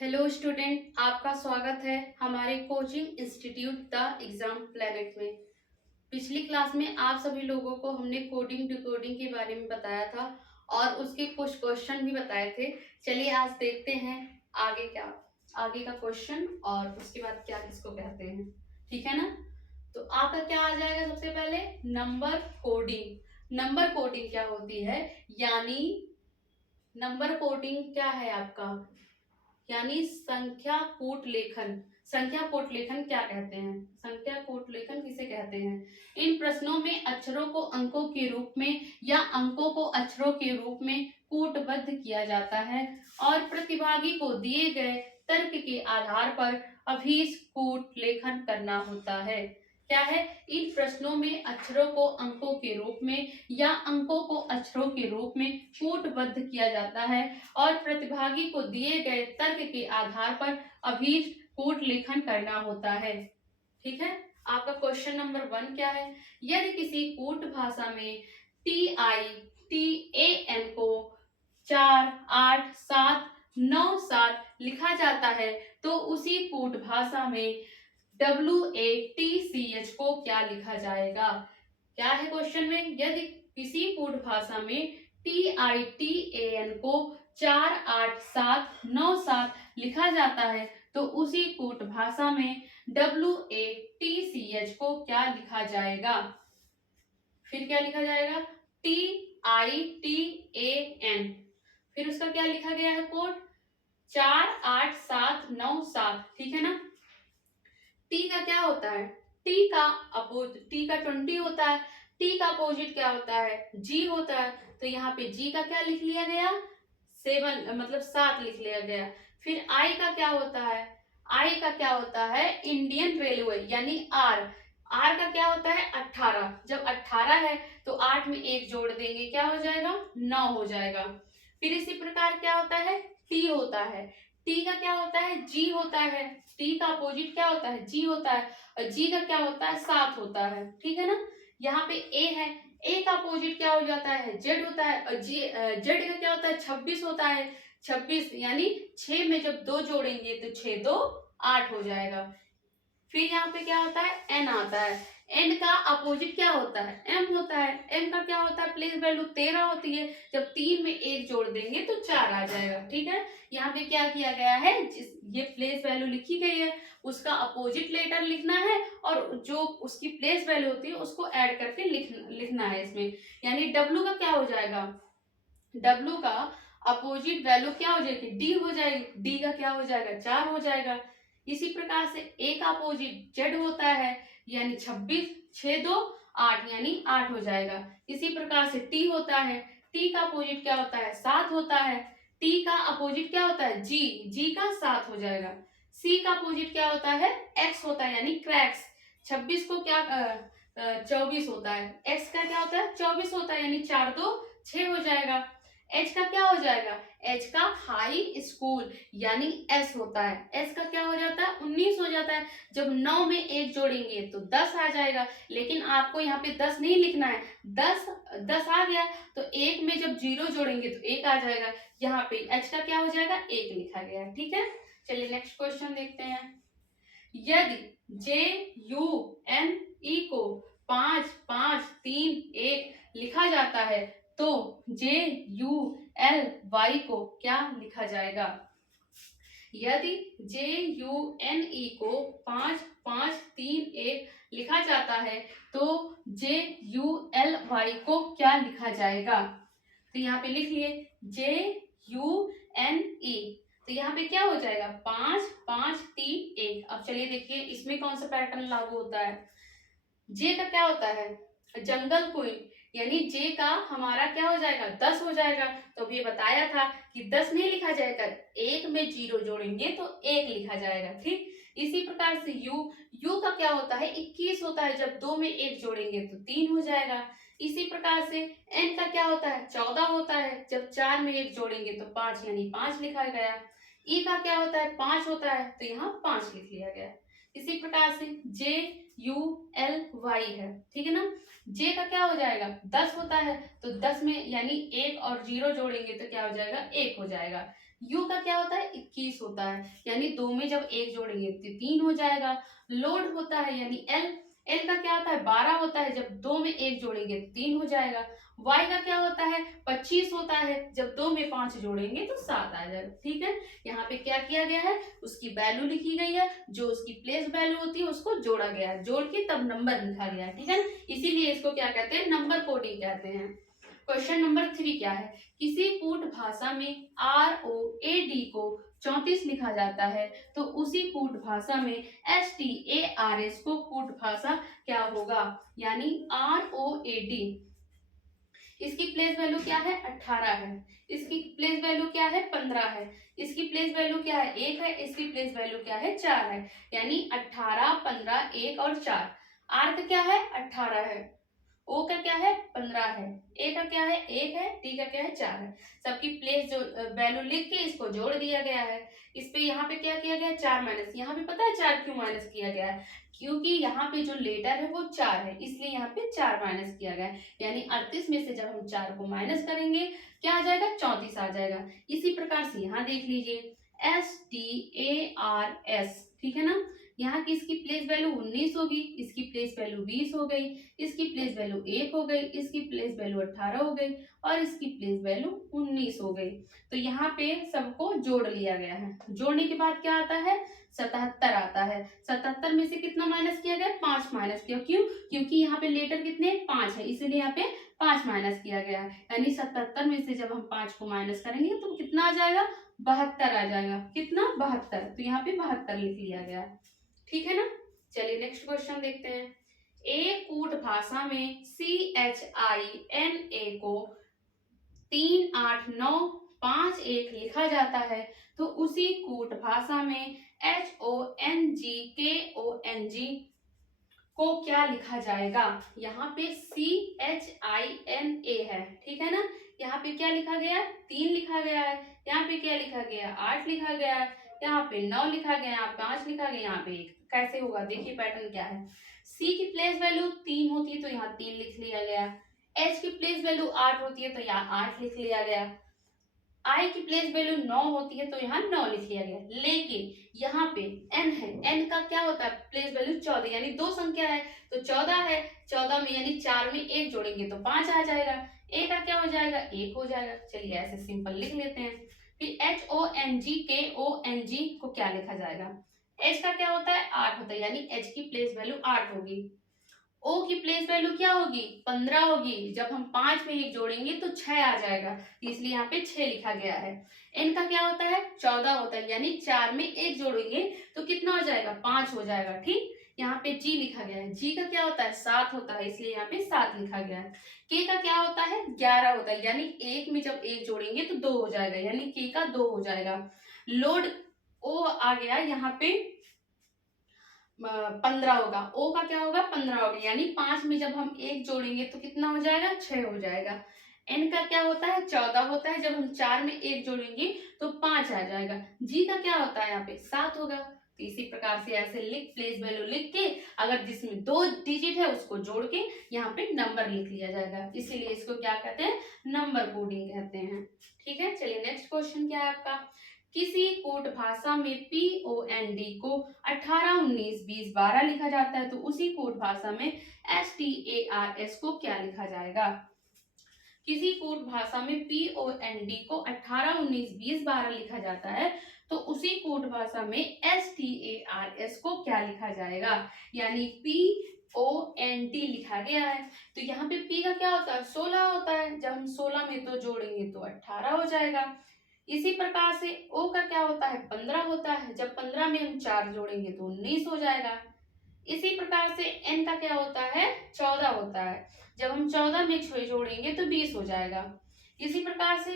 Hello student, आपका स्वागत है हमारे coaching institute the exam planet में। पिछली क्लास में आप सभी लोगों को हमने कोडिंग डिकोडिंग के बारे में बताया था और उसके कुछ क्वेश्चन भी बताए थे। चलिए आज देखते हैं आगे का क्वेश्चन और उसके बाद क्या किसको कहते हैं। ठीक है ना। तो आपका क्या आ जाएगा, सबसे पहले नंबर कोडिंग। नंबर कोडिंग क्या होती है, यानी नंबर कोडिंग क्या है आपका, यानी संख्या कूट लेखन। संख्या कूट लेखन क्या कहते हैं, संख्या कूट लेखन किसे कहते हैं। इन प्रश्नों में अक्षरों को अंकों के रूप में या अंकों को अक्षरों के रूप में कूटबद्ध किया जाता है और प्रतिभागी को दिए गए तर्क के आधार पर अभीष्ट कूट लेखन करना होता है। क्या है, इन प्रश्नों में अक्षरों को अंकों के रूप में या अंकों को अक्षरों के रूप में कूटबद्ध किया जाता है और प्रतिभागी को दिए गए तर्क के आधार पर अभीष्ट कूट लेखन करना होता है। ठीक है। आपका क्वेश्चन नंबर 1 क्या है, यदि किसी कूट भाषा में TITAN को 4 8 7 9 7 लिखा जाता है तो उसी कूट भाषा में WATCH को क्या लिखा जाएगा। क्या है क्वेश्चन में, यदि किसी कूट भाषा में TITAN को 4 8 7 9 7 लिखा जाता है तो उसी कूट भाषा में WATCH को क्या लिखा जाएगा। फिर क्या लिखा जाएगा, TITAN, फिर उसका क्या लिखा गया है कोड 4 8 7 9 7। ठीक है ना। टी का क्या होता है, टी का 20 होता है। टी का अपोजिट क्या होता है, जी होता है। तो यहाँ पे जी का क्या लिख लिया गया, 7 मतलब 7 लिख लिया गया। फिर आई का क्या होता है, आई का क्या होता है इंडियन रेलवे यानी आर। आर का क्या होता है 18। जब 18 है तो 8 में 1 जोड़ देंगे, क्या हो जाएगा 9 हो जाएगा। फिर इसी प्रकार क्या होता है टी होता है। टी का क्या होता है जी होता है। टी का अपोजिट क्या होता है जी होता है और जी का क्या होता है 7 होता है। ठीक है ना। यहाँ पे ए है, ए का अपोजिट क्या हो जाता है जेड होता है और जेड का क्या होता है 26 होता है। 26 यानी 6 में जब 2 जोड़ेंगे तो 6 2 8 हो जाएगा। फिर यहाँ पे क्या होता है एन आता है। एन का अपोजिट क्या होता है एम होता है। एम का क्या होता है प्लेस वैल्यू 13 होती है। जब 3 में 1 जोड़ देंगे तो 4 आ जाएगा। ठीक है। यहाँ पे क्या किया गया है, ये प्लेस वैल्यू लिखी गई है उसका अपोजिट लेटर लिखना है और जो उसकी प्लेस वैल्यू होती है उसको ऐड करके लिखना है इसमें। यानी डब्ल्यू का क्या हो जाएगा, डब्ल्यू का अपोजिट वैल्यू क्या हो जाएगी डी हो जाएगी। डी का क्या हो जाएगा 4 हो जाएगा। इसी प्रकार से ए का अपोजिट जेड होता है यानी 26 6 2 8 यानी 8 हो जाएगा। इसी प्रकार से टी होता है, टी का अपोजिट क्या होता है 7 होता है। टी का अपोजिट क्या होता है जी, जी का 7 हो जाएगा। सी का अपोजिट क्या होता है एक्स होता है यानी क्रैक्स। 26 को क्या 24 होता है। एक्स का क्या होता है 24 होता है यानी 4 2 6 हो जाएगा। एच का क्या हो जाएगा, एच का हाई स्कूल यानी एस होता है। एस का क्या हो जाता है 19 हो जाता है। जब 9 में 1 जोड़ेंगे तो 10 आ जाएगा, लेकिन आपको यहाँ पे 10 नहीं लिखना है। 10 आ गया तो 1 में जब 0 जोड़ेंगे तो 1 आ जाएगा। यहाँ पे एच का क्या हो जाएगा 1 लिखा गया है। ठीक है। चलिए नेक्स्ट क्वेश्चन देखते हैं। यदि JUNE को 5 5 3 1 लिखा जाता है तो JULY को क्या लिखा जाएगा। यदि JUNE को 5 5 3 1 लिखा जाता है तो JULY को क्या लिखा जाएगा। तो यहाँ पे लिख लिए JUNE। तो यहाँ पे क्या हो जाएगा 5 5 3 1। अब चलिए देखिए इसमें कौन सा पैटर्न लागू होता है। जे का क्या होता है जंगल क्वीन यानी जे का हमारा क्या हो जाएगा 10 हो जाएगा। तो अभी बताया था कि 10 नहीं लिखा जाएगा, 1 में 0 जोड़ेंगे तो 1 लिखा जाएगा। ठीक। इसी प्रकार से यू का क्या होता है 21 होता है। जब 2 में 1 जोड़ेंगे तो 3 हो जाएगा। इसी प्रकार से एन का क्या होता है 14 होता है। जब 4 में 1 जोड़ेंगे तो 5 यानी 5 लिखा गया। ई का क्या होता है 5 होता है तो यहाँ 5 लिख लिया गया। इसी प्रकार से JULY है। ठीक है ना। जे का क्या हो जाएगा 10 होता है तो 10 में यानी 1 और 0 जोड़ेंगे तो क्या हो जाएगा 1 हो जाएगा। यू का क्या होता है 21 होता है, यानी 2 में जब 1 जोड़ेंगे तो 3 हो जाएगा। लोड होता है यानी एल, एल का क्या होता है 12 होता है, जब 2 में 1 जोड़ेंगे तो 3 हो जाएगा। वाई का क्या होता है 25 होता है, जब 2 में 5 जोड़ेंगे तो 7 आ जाएगा। ठीक है, यहाँ पे क्या किया गया है, उसकी वैल्यू लिखी गई है, जो उसकी प्लेस वैल्यू होती है उसको जोड़ा गया है, जोड़ के तब नंबर लिखा गया है। ठीक है, इसीलिए इसको क्या कहते हैं, नंबर कोडिंग कहते हैं। क्वेश्चन नंबर 3 क्या है, किसी कूट भाषा में ROAD को 34 लिखा जाता है, तो उसी कूट भाषा में STARS को कूट भाषा क्या होगा, यानी ROAD, इसकी प्लेस वैल्यू क्या है 18 है, इसकी प्लेस वैल्यू क्या है 15 है, इसकी प्लेस वैल्यू क्या है 1 है, इसकी प्लेस वैल्यू क्या है 4 है, यानी 18, 15, 1 और 4। आर का क्या है 18 है, ओ का क्या है 15 है, ए का क्या है 1 है, टी का क्या है 4 है। सबकी प्लेस जो वैल्यू लिख के इसको जोड़ दिया गया है। इस पे यहाँ पे क्या किया गया है 4 माइनस, यहाँ पे पता है 4 क्यों माइनस किया गया है, क्योंकि यहाँ पे जो लेटर है वो 4 है, इसलिए यहाँ पे 4 माइनस किया गया है। यानी 38 में से जब हम 4 को माइनस करेंगे क्या आ जाएगा 34 आ जाएगा। इसी प्रकार से यहाँ देख लीजिए STARS, ठीक है ना, यहाँ की इसकी प्लेस वैल्यू 19 होगी, इसकी प्लेस वैल्यू 20 हो गई, इसकी प्लेस वैल्यू 1 हो गई, इसकी प्लेस वैल्यू 18 हो गई और इसकी प्लेस वैल्यू 19 हो गई। तो यहाँ पे सबको जोड़ लिया गया है। जोड़ने के बाद क्या आता है 77 आता है। 77 में से कितना माइनस किया गया 5 माइनस किया, क्यों, क्योंकि यहाँ पे लेटर कितने 5 है, इसीलिए यहाँ पे 5 माइनस किया गया है। यानी 77 में से जब हम 5 को माइनस करेंगे तो कितना आ जाएगा 72 आ जाएगा। कितना 72, तो यहाँ पे 72 लिख लिया गया। ठीक है ना, चलिए नेक्स्ट क्वेश्चन देखते हैं। ए कूट भाषा में CHINA को 3895 लिखा जाता है, तो उसी कूट भाषा में HONGKONG को क्या लिखा जाएगा। यहाँ पे CHINA है, ठीक है ना, यहाँ पे क्या लिखा गया 3 लिखा गया है, यहाँ पे क्या लिखा गया 8 लिखा गया है, यहाँ पे 9 लिखा गया, यहाँ 5 लिखा गया, यहाँ पे 1। कैसे होगा देखिए पैटर्न क्या है, C की प्लेस वैल्यू 3 होती है तो यहाँ 3 लिख लिया गया, H की प्लेस वैल्यू 8 होती है तो यहाँ 8 लिख लिया गया, I की प्लेस वैल्यू 9 होती है तो यहाँ 9 लिख लिया गया। लेकिन यहाँ पे N है, N का क्या होता है प्लेस वैल्यू 14, यानी 2 संख्या है तो 14 है, 14 में यानी 4 में 1 जोड़ेंगे तो 5 आ जाएगा, A का क्या हो जाएगा 1 हो जाएगा। चलिए ऐसे सिंपल लिख लेते हैं। फिर HONGKONG को क्या लिखा जाएगा, H का क्या होता है 8 होता है, यानी H की प्लेस वैल्यू 8 होगी। O की प्लेस वैल्यू क्या होगी 15 होगी, जब हम 5 में 1 जोड़ेंगे तो 6 आ जाएगा, इसलिए यहाँ पे 6 लिखा गया है। N का क्या होता है 14 होता है, यानी 4 में 1 जोड़ेंगे तो कितना हो जाएगा 5 हो जाएगा। ठीक, यहाँ पे G लिखा गया है, G का क्या होता है 7 होता है, इसलिए यहाँ पे 7 लिखा गया है। K का क्या होता है 11 होता है, यानी 1 में जब 1 जोड़ेंगे तो 2 हो जाएगा, यानी K का 2 हो जाएगा। लोड O आ गया यहाँ पे 15 होगा, ओ का क्या होगा 15 होगा, यानी 5 में जब हम 1 जोड़ेंगे तो कितना हो जाएगा 6 हो जाएगा। एन का क्या होता है 14 होता है, जब हम 4 में 1 जोड़ेंगे तो 5 आ जाएगा। जी का क्या होता है यहाँ पे 7 होगा। तो इसी प्रकार से ऐसे लिख प्लेस वैल्यू लिख के अगर जिसमें 2 डिजिट है उसको जोड़ के यहाँ पे नंबर लिख लिया जाएगा, इसीलिए इसको क्या कहते हैं नंबर कोडिंग कहते हैं। ठीक है, चलिए नेक्स्ट क्वेश्चन क्या है आपका, किसी कूट भाषा में POND को 18, 19, 20, 12 लिखा जाता है, तो उसी कूट भाषा में STARS को क्या लिखा जाएगा। किसी कूट भाषा में POND को 18, 19, 20, 12 लिखा जाता है, तो उसी कूट भाषा में STARS को क्या लिखा जाएगा, यानी POND लिखा गया है। तो यहाँ पे P का क्या होता है 16 होता है, जब हम 16 में 2 जोड़ेंगे तो 18 हो जाएगा। इसी प्रकार से O का क्या होता है 15 होता है, जब 15 में हम 4 जोड़ेंगे तो 19 हो जाएगा। इसी प्रकार से N का क्या होता है 14 होता है, जब हम 14 में 6 जोड़ेंगे तो 20 हो जाएगा। इसी प्रकार से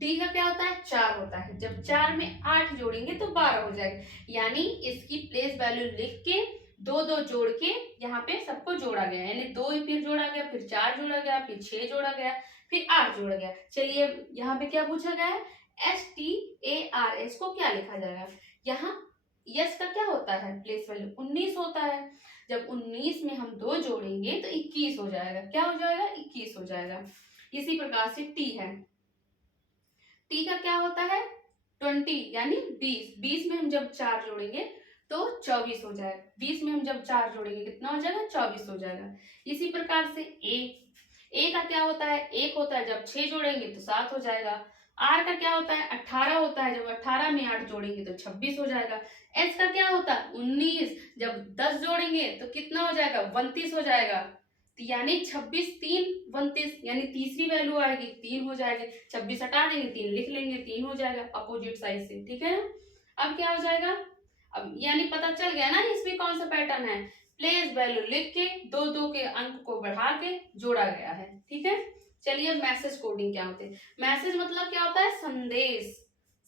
D का क्या होता है 4 होता है, जब 4 में 8 जोड़ेंगे तो 12 हो जाएगा। यानी इसकी प्लेस वैल्यू लिख के 2 जोड़ के यहाँ पे सबको जोड़ा गया, यानी 2 फिर जोड़ा गया, फिर 4 जोड़ा गया, फिर 6 जोड़ा गया, फिर 8 जोड़ा गया। चलिए यहाँ पे क्या पूछा गया है STARS को क्या लिखा जाएगा। यहाँ यस का क्या होता है प्लेस वैल्यू 19 होता है, जब 19 में हम 2 जोड़ेंगे तो 21 हो जाएगा। क्या हो जाएगा 21 हो जाएगा। इसी प्रकार से टी है, टी का क्या होता है 20 यानी 20, 20 में हम जब 4 जोड़ेंगे तो 24 हो जाएगा। 20 में हम जब 4 जोड़ेंगे कितना हो जाएगा? 24 हो जाएगा। इसी प्रकार से ए का क्या होता है? एक होता है जब 6 जोड़ेंगे तो 7 हो जाएगा। आर का क्या होता है? 18 होता है, जब 18 में 8 जोड़ेंगे तो 26 हो जाएगा। एच का क्या होता है? 19, जब 10 जोड़ेंगे तो कितना हो जाएगा? 32 हो जाएगा। तो यानी 26 3 32, यानी तीसरी वैल्यू आएगी 3 हो जाएगी। 26 हटा देंगे 3 लिख लेंगे, 3 हो जाएगा अपोजिट साइड से, ठीक है ना। अब क्या हो जाएगा? अब यानी पता चल गया ना इसमें कौन सा पैटर्न है। प्लेस वैल्यू लिख के दो दो के अंक को बढ़ा के जोड़ा गया है, ठीक है। चलिए अब मैसेज कोडिंग क्या होते हैं। मैसेज मतलब क्या होता है? संदेश,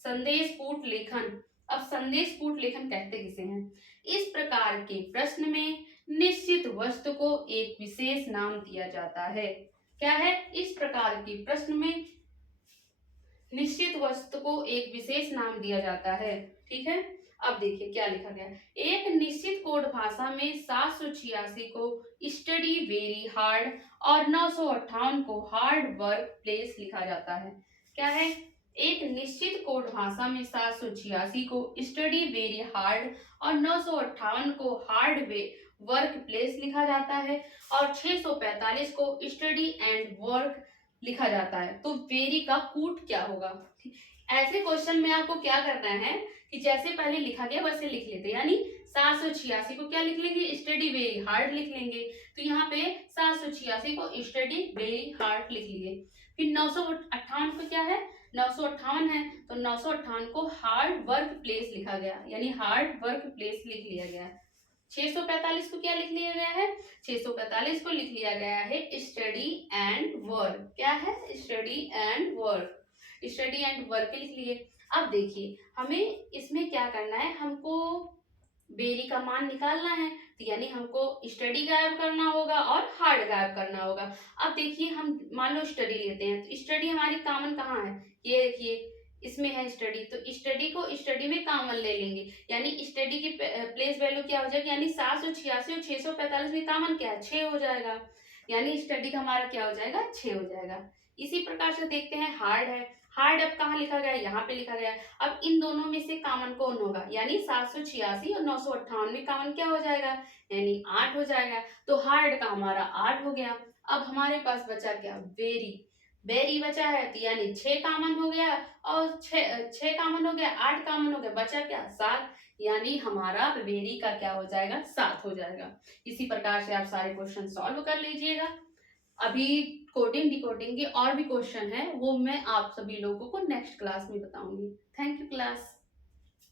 संदेश कूट लेखन। अब संदेश कूट लेखन कहते किसे हैं? इस प्रकार के प्रश्न में निश्चित वस्तु को एक विशेष नाम दिया जाता है। क्या है? इस प्रकार के प्रश्न में निश्चित वस्तु को एक विशेष नाम दिया जाता है, ठीक है। अब देखिए क्या लिखा गया है। एक निश्चित कोड भाषा में 786 को स्टडी वेरी हार्ड और 958 को हार्ड वर्क प्लेस लिखा जाता है। क्या है? एक निश्चित कोड भाषा में 786 को स्टडी वेरी हार्ड और 958 को हार्ड वर्क प्लेस लिखा जाता है और 645 को स्टडी एंड वर्क लिखा जाता है। तो वेरी का कूट क्या होगा? ऐसे क्वेश्चन में आपको क्या करना है कि जैसे पहले लिखा गया वैसे लिख लेते, यानी 786 को क्या लिख लेंगे? स्टडी वेरी हार्ड लिख लेंगे। तो यहाँ पे 786 को स्टडी वेरी हार्ड लिख लिए। फिर 958 को क्या है? 958 है तो 958 को हार्ड वर्क प्लेस लिखा गया, यानी हार्ड वर्क प्लेस लिख लिया गया। 645 को क्या लिख लिया गया है? 645 को लिख लिया गया है स्टडी एंड वर्क। क्या है? Study and work, study and work लिख लिए। अब देखिए हमें इसमें क्या करना है, हमको बेरी का मान निकालना है, तो यानी हमको स्टडी गायब करना होगा और हार्ड गायब करना होगा। अब देखिए हम मान लो स्टडी लेते हैं, तो स्टडी हमारी कॉमन कहाँ है? ये देखिए इसमें है स्टडी, तो स्टडी को स्टडी में कॉमन ले लेंगे, यानी स्टडी की प्लेस वैल्यू क्या हो जाएगी? यानी 786 और 645 में कॉमन क्या है? 6 हो जाएगा, यानी स्टडी का हमारा क्या हो जाएगा? 6 हो जाएगा। इसी प्रकार से देखते हैं हार्ड है। हार्ड अब कहाँ लिखा गया है? यहाँ पे लिखा गया है। अब इन दोनों में से कॉमन कौन होगा? यानी 786 और 958 में कॉमन क्या हो जाएगा? यानी 8 हो जाएगा। तो हार्ड का हमारा 8 हो गया। अब हमारे पास बचा क्या? वेरी, वेरी बचा है, तो यानी 6 कॉमन हो गया और 6 कॉमन हो गया, 8 कॉमन हो गया, बचा क्या? 7, यानी हमारा वेरी का क्या हो जाएगा? 7 हो जाएगा। इसी प्रकार से आप सारे क्वेश्चन सॉल्व कर लीजिएगा। अभी कोडिंग डिकोडिंग के और भी क्वेश्चन है, वो मैं आप सभी लोगों को नेक्स्ट क्लास में बताऊंगी। Thank you class.